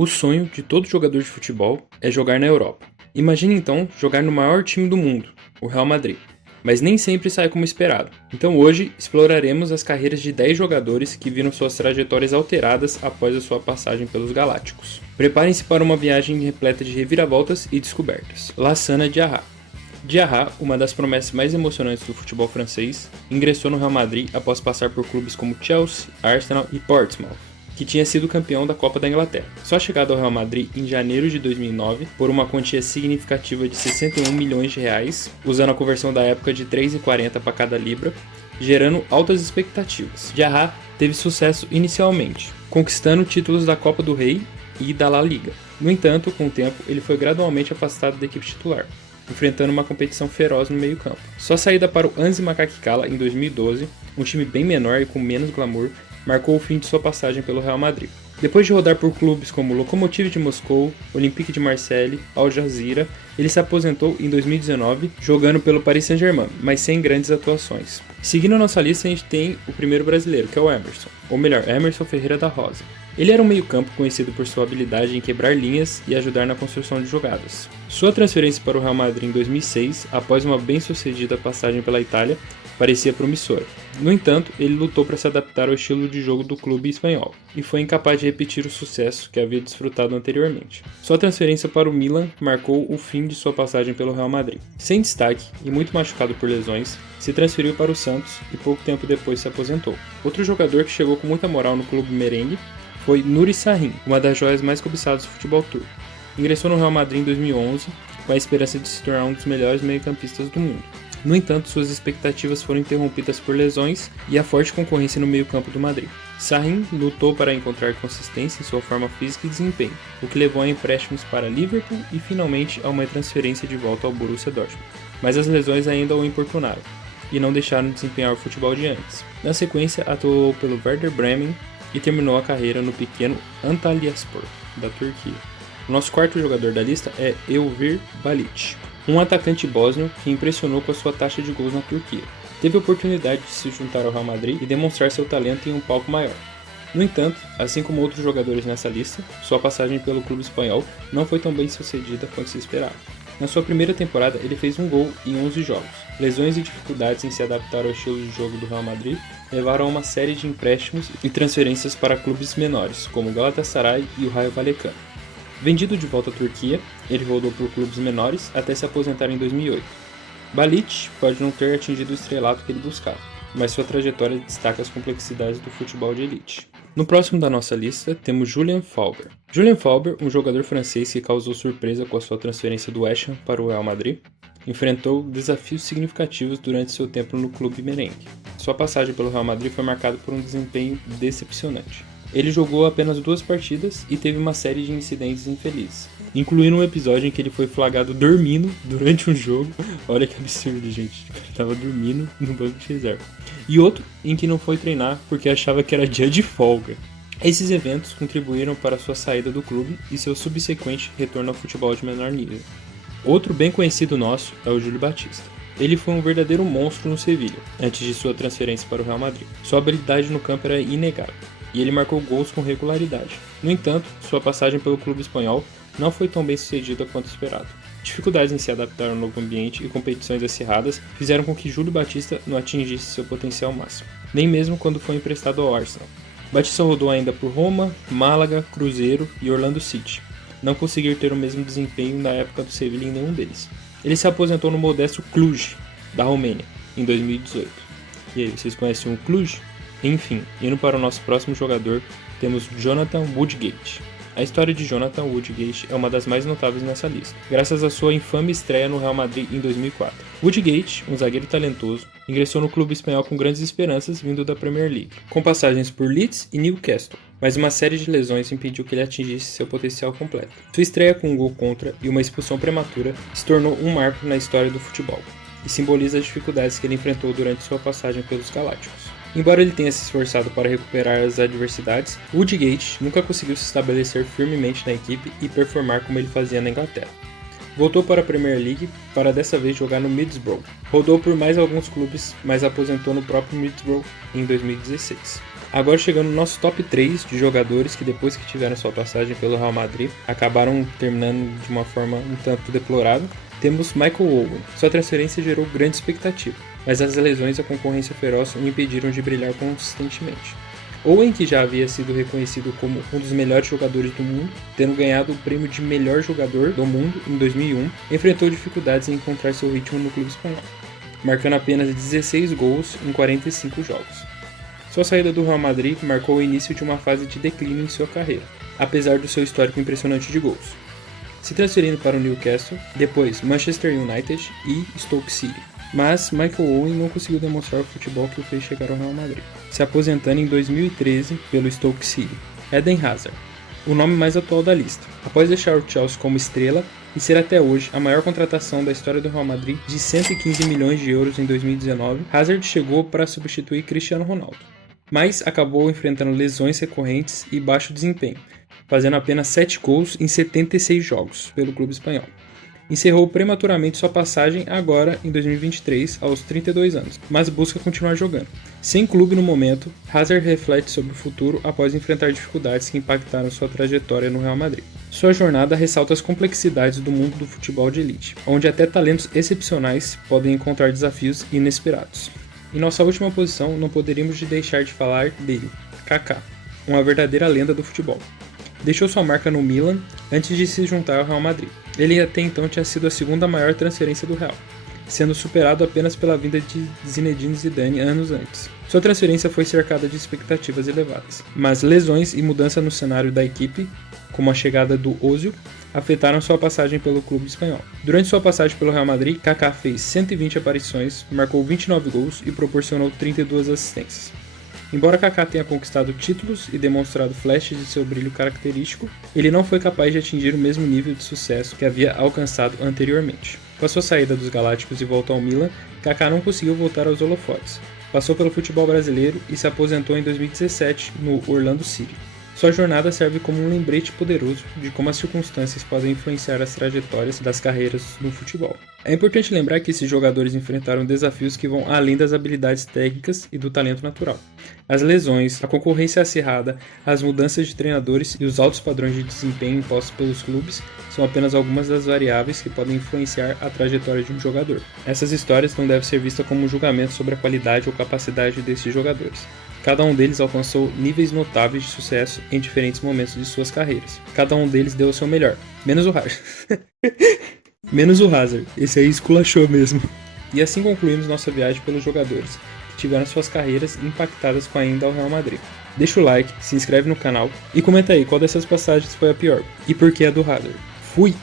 O sonho de todo jogador de futebol é jogar na Europa. Imagine então jogar no maior time do mundo, o Real Madrid. Mas nem sempre sai como esperado. Então hoje exploraremos as carreiras de 10 jogadores que viram suas trajetórias alteradas após a sua passagem pelos Galácticos. Preparem-se para uma viagem repleta de reviravoltas e descobertas. Lassana Diarra. Diarra, uma das promessas mais emocionantes do futebol francês, ingressou no Real Madrid após passar por clubes como Chelsea, Arsenal e Portsmouth, que tinha sido campeão da Copa da Inglaterra. Só chegado ao Real Madrid em janeiro de 2009 por uma quantia significativa de 61 milhões de reais, usando a conversão da época de 3,40 para cada libra, gerando altas expectativas. Diarra teve sucesso inicialmente, conquistando títulos da Copa do Rei e da La Liga. No entanto, com o tempo, ele foi gradualmente afastado da equipe titular, enfrentando uma competição feroz no meio-campo. Sua saída para o Anzi Makakala em 2012, um time bem menor e com menos glamour, marcou o fim de sua passagem pelo Real Madrid. Depois de rodar por clubes como Lokomotiv de Moscou, Olympique de Marseille, Al Jazeera, ele se aposentou em 2019, jogando pelo Paris Saint-Germain, mas sem grandes atuações. Seguindo a nossa lista, a gente tem o primeiro brasileiro, que é o Emerson, ou melhor, Emerson Ferreira da Rosa. Ele era um meio-campo conhecido por sua habilidade em quebrar linhas e ajudar na construção de jogadas. Sua transferência para o Real Madrid em 2006, após uma bem-sucedida passagem pela Itália, parecia promissora. No entanto, ele lutou para se adaptar ao estilo de jogo do clube espanhol e foi incapaz de repetir o sucesso que havia desfrutado anteriormente. Sua transferência para o Milan marcou o fim de sua passagem pelo Real Madrid. Sem destaque e muito machucado por lesões, se transferiu para o Santos e pouco tempo depois se aposentou. Outro jogador que chegou com muita moral no clube merengue foi Nuri Sahin, uma das joias mais cobiçadas do futebol turco. Ingressou no Real Madrid em 2011 com a esperança de se tornar um dos melhores meio-campistas do mundo. No entanto, suas expectativas foram interrompidas por lesões e a forte concorrência no meio-campo do Madrid. Sahin lutou para encontrar consistência em sua forma física e desempenho, o que levou a empréstimos para Liverpool e finalmente a uma transferência de volta ao Borussia Dortmund. Mas as lesões ainda o importunaram e não deixaram de desempenhar o futebol de antes. Na sequência, atuou pelo Werder Bremen e terminou a carreira no pequeno Antalyaspor, da Turquia. O nosso quarto jogador da lista é Elvir Balic, um atacante bósnio que impressionou com a sua taxa de gols na Turquia. Teve a oportunidade de se juntar ao Real Madrid e demonstrar seu talento em um palco maior. No entanto, assim como outros jogadores nessa lista, sua passagem pelo clube espanhol não foi tão bem sucedida quanto se esperava. Na sua primeira temporada, ele fez um gol em 11 jogos. Lesões e dificuldades em se adaptar ao estilo de jogo do Real Madrid levaram a uma série de empréstimos e transferências para clubes menores, como o Galatasaray e o Rayo Vallecano. Vendido de volta à Turquia, ele rodou por clubes menores até se aposentar em 2008. Balic pode não ter atingido o estrelato que ele buscava, mas sua trajetória destaca as complexidades do futebol de elite. No próximo da nossa lista, temos Julien Faubert. Julien Faubert, um jogador francês que causou surpresa com a sua transferência do West Ham para o Real Madrid, enfrentou desafios significativos durante seu tempo no clube merengue. Sua passagem pelo Real Madrid foi marcada por um desempenho decepcionante. Ele jogou apenas 2 partidas e teve uma série de incidentes infelizes, incluindo um episódio em que ele foi flagrado dormindo durante um jogo. Olha que absurdo, gente. Ele estava dormindo no banco de reserva. E outro em que não foi treinar porque achava que era dia de folga. Esses eventos contribuíram para sua saída do clube e seu subsequente retorno ao futebol de menor nível. Outro bem conhecido nosso é o Júlio Batista. Ele foi um verdadeiro monstro no Sevilha, antes de sua transferência para o Real Madrid. Sua habilidade no campo era inegável, e ele marcou gols com regularidade. No entanto, sua passagem pelo clube espanhol não foi tão bem sucedida quanto esperado. Dificuldades em se adaptar ao novo ambiente e competições acirradas fizeram com que Júlio Batista não atingisse seu potencial máximo, nem mesmo quando foi emprestado ao Arsenal. Batista rodou ainda por Roma, Málaga, Cruzeiro e Orlando City, não conseguiu ter o mesmo desempenho na época do Sevilha em nenhum deles. Ele se aposentou no modesto Cluj, da Romênia, em 2018. E aí, vocês conhecem o Cluj? Enfim, indo para o nosso próximo jogador, temos Jonathan Woodgate. A história de Jonathan Woodgate é uma das mais notáveis nessa lista, graças à sua infame estreia no Real Madrid em 2004. Woodgate, um zagueiro talentoso, ingressou no clube espanhol com grandes esperanças vindo da Premier League, com passagens por Leeds e Newcastle, mas uma série de lesões impediu que ele atingisse seu potencial completo. Sua estreia com um gol contra e uma expulsão prematura se tornou um marco na história do futebol, e simboliza as dificuldades que ele enfrentou durante sua passagem pelos Galácticos. Embora ele tenha se esforçado para recuperar as adversidades, Woodgate nunca conseguiu se estabelecer firmemente na equipe e performar como ele fazia na Inglaterra. Voltou para a Premier League para dessa vez jogar no Middlesbrough. Rodou por mais alguns clubes, mas aposentou no próprio Middlesbrough em 2016. Agora chegando no nosso top 3 de jogadores que depois que tiveram sua passagem pelo Real Madrid, acabaram terminando de uma forma um tanto deplorável, temos Michael Owen. Sua transferência gerou grande expectativa, mas as lesões e a concorrência feroz o impediram de brilhar consistentemente. Owen, que já havia sido reconhecido como um dos melhores jogadores do mundo, tendo ganhado o prêmio de melhor jogador do mundo em 2001, enfrentou dificuldades em encontrar seu ritmo no clube espanhol, marcando apenas 16 gols em 45 jogos. Sua saída do Real Madrid marcou o início de uma fase de declínio em sua carreira, apesar do seu histórico impressionante de gols, se transferindo para o Newcastle, depois Manchester United e Stoke City. Mas Michael Owen não conseguiu demonstrar o futebol que o fez chegar ao Real Madrid, se aposentando em 2013 pelo Stoke City. Eden Hazard, o nome mais atual da lista. Após deixar o Chelsea como estrela e ser até hoje a maior contratação da história do Real Madrid, de 115 milhões de euros em 2019, Hazard chegou para substituir Cristiano Ronaldo, mas acabou enfrentando lesões recorrentes e baixo desempenho, fazendo apenas 7 gols em 76 jogos pelo clube espanhol. Encerrou prematuramente sua passagem agora em 2023, aos 32 anos, mas busca continuar jogando. Sem clube no momento, Hazard reflete sobre o futuro após enfrentar dificuldades que impactaram sua trajetória no Real Madrid. Sua jornada ressalta as complexidades do mundo do futebol de elite, onde até talentos excepcionais podem encontrar desafios inesperados. Em nossa última posição, não poderíamos deixar de falar dele, Kaká, uma verdadeira lenda do futebol. Deixou sua marca no Milan antes de se juntar ao Real Madrid. Ele até então tinha sido a segunda maior transferência do Real, sendo superado apenas pela vinda de Zinedine Zidane anos antes. Sua transferência foi cercada de expectativas elevadas, mas lesões e mudança no cenário da equipe, como a chegada do Ozil, afetaram sua passagem pelo clube espanhol. Durante sua passagem pelo Real Madrid, Kaká fez 120 aparições, marcou 29 gols e proporcionou 32 assistências. Embora Kaká tenha conquistado títulos e demonstrado flashes de seu brilho característico, ele não foi capaz de atingir o mesmo nível de sucesso que havia alcançado anteriormente. Com a sua saída dos Galácticos e volta ao Milan, Kaká não conseguiu voltar aos holofotes. Passou pelo futebol brasileiro e se aposentou em 2017 no Orlando City. Sua jornada serve como um lembrete poderoso de como as circunstâncias podem influenciar as trajetórias das carreiras no futebol. É importante lembrar que esses jogadores enfrentaram desafios que vão além das habilidades técnicas e do talento natural. As lesões, a concorrência acirrada, as mudanças de treinadores e os altos padrões de desempenho impostos pelos clubes são apenas algumas das variáveis que podem influenciar a trajetória de um jogador. Essas histórias não devem ser vistas como um julgamento sobre a qualidade ou capacidade desses jogadores. Cada um deles alcançou níveis notáveis de sucesso em diferentes momentos de suas carreiras. Cada um deles deu o seu melhor, menos o Hazard. Menos o Hazard, esse aí esculachou mesmo. E assim concluímos nossa viagem pelos jogadores que tiveram suas carreiras impactadas com a ida ao Real Madrid. Deixa o like, se inscreve no canal e comenta aí qual dessas passagens foi a pior e por que a do Hazard. Fui!